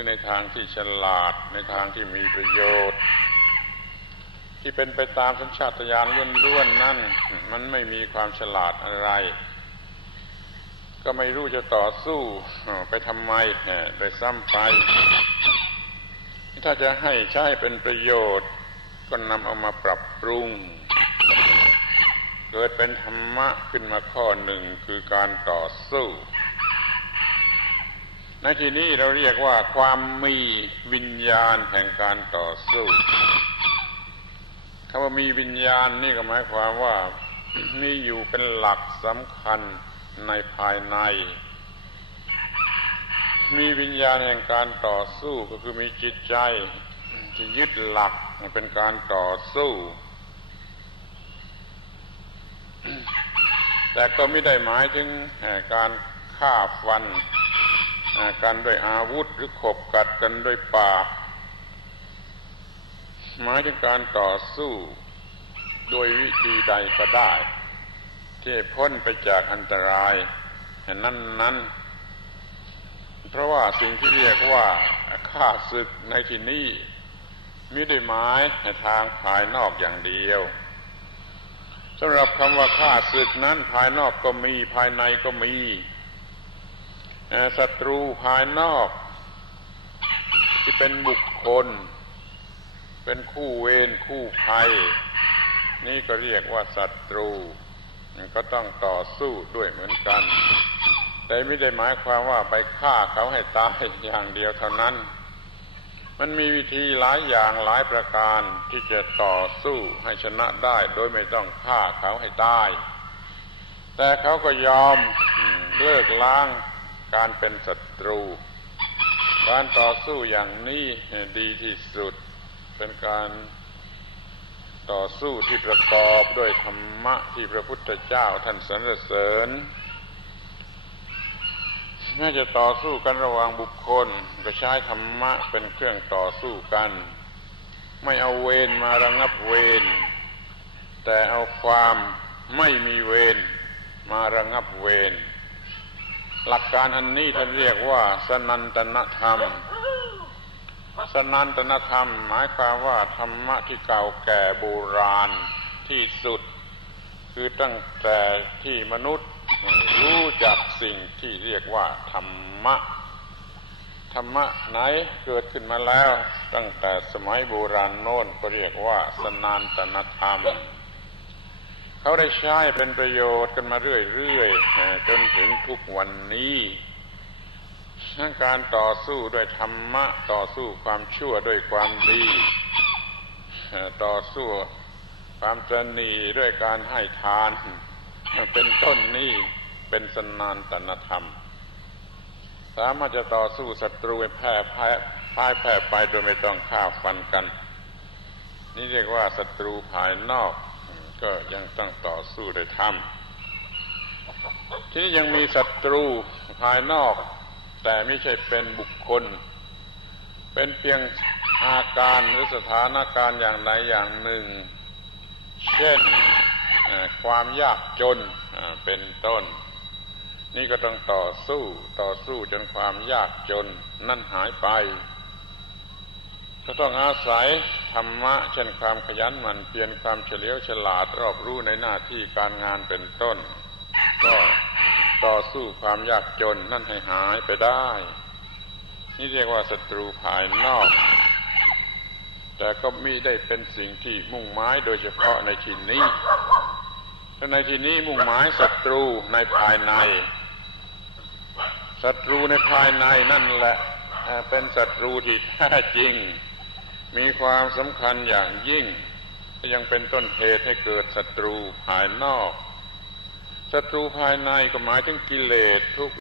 รือในทางที่ฉลาดในทางที่มีประโยชน์ ที่เป็นไปตามสัญชาตญาณล้วนๆนั่น มันไม่มีความฉลาดอะไร ก็ไม่รู้จะต่อสู้ไปทำไมไปซ้ำไป ถ้าจะให้ใช้เป็นประโยชน์ ก็นำเอามาปรับปรุง เกิดเป็นธรรมะขึ้นมาข้อหนึ่งคือการต่อสู้ ในที่นี้เราเรียกว่าความมีวิญญาณแห่งการต่อสู้คำว่ามีวิญญาณนี่ก็หมายความว่ามีอยู่เป็นหลักสำคัญในภายใน มีวิญญาณแห่งการต่อสู้ก็คือมีจิตใจที่ยึดหลักเป็นการต่อสู้ แต่ก็ไม่ได้หมายถึงการฆ่าฟัน กันด้วยอาวุธหรือขบกัดกันด้วยปากหมายถึงการต่อสู้โดยวิธีใดก็ได้ ที่พ้นไปจากอันตรายนั้นนั้นเพราะว่าสิ่งที่เรียกว่าฆ่าศึกในที่นี้ไม่ได้หมายทางภายนอกอย่างเดียวสำหรับคำว่าฆ่าศึกนั้นภายนอกก็มีภายในก็มี ศัตรูภายนอก ที่เป็นบุคคล เป็นคู่เวรคู่ภัย นี่ก็เรียกว่าศัตรูก็ต้องต่อสู้ด้วยเหมือนกัน แต่ไม่ได้หมายความว่าไปฆ่าเขาให้ตายอย่างเดียวเท่านั้น มันมีวิธีหลายอย่างหลายประการที่จะต่อสู้ให้ชนะได้ โดยไม่ต้องฆ่าเขาให้ตาย แต่เขาก็ยอมเลิกล้าง การเป็นศัตรู การต่อสู้อย่างนี้ดีที่สุด เป็นการต่อสู้ที่ประกอบด้วยธรรมะที่พระพุทธเจ้าท่านสรรเสริญน่าจะต่อสู้กันระหว่างบุคคลก็ใช้ธรรมะเป็นเครื่องต่อสู้กัน ไม่เอาเวรมาระงับเวรแต่เอาความไม่มีเวรมาระงับเวร หลักการอันนี้ท่านเรียกว่าสนันตนธรรม สนันตนธรรม หมายความว่าธรรมะที่เก่าแก่โบราณที่สุด คือตั้งแต่ที่มนุษย์รู้จักสิ่งที่เรียกว่าธรรมะ ธรรมะไหนเกิดขึ้นมาแล้ว ตั้งแต่สมัยโบราณโน้นก็เรียกว่าสนานตนธรรม เขาได้ใช้เป็นประโยชน์กันมาเรื่อยๆจน ทุกวันนี้ทั้งการต่อสู้ด้วยธรรมะ ต่อสู้ความชั่วด้วยความดี ต่อสู้ความจนีด้วยการให้ทาน เป็นต้นนี้เป็นสนานตนธรรม สามารถจะต่อสู้ศัตรูแพ้แพ้พ่ายแพ้ไปโดยไม่ต้องฆ่าฟันกัน นี่เรียกว่าศัตรูภายนอก ก็ยังต้องต่อสู้ด้วยธรรม ทีนี้ยังมีศัตรูภายนอก แต่ไม่ใช่เป็นบุคคล เป็นเพียงอาการหรือสถานการณ์อย่างใดอย่างหนึ่ง เช่นความยากจนเป็นต้น นี่ก็ต้องต่อสู้ต่อสู้จนความยากจนนั่นหายไป ก็ต้องอาศัยธรรมะ เช่นความขยันหมั่นเพียรความเฉลียวฉลาดรอบรู้ในหน้าที่การงานเป็นต้น ก็ต่อสู้ความยากจนนั่นให้หายไปได้ นี่เรียกว่าศัตรูภายนอก แต่ก็มีได้เป็นสิ่งที่มุ่งหมายโดยเฉพาะในที่นี้ถ้าในที่นี้มุ่งหมายศัตรูในภายในศัตรูในภายในนั่นแหละเป็นศัตรูที่แท้จริง มีความสำคัญอย่างยิ่ง ยังเป็นต้นเหตุให้เกิดศัตรูภายนอก ศัตรูภายในก็หมายถึงกิเลสทุก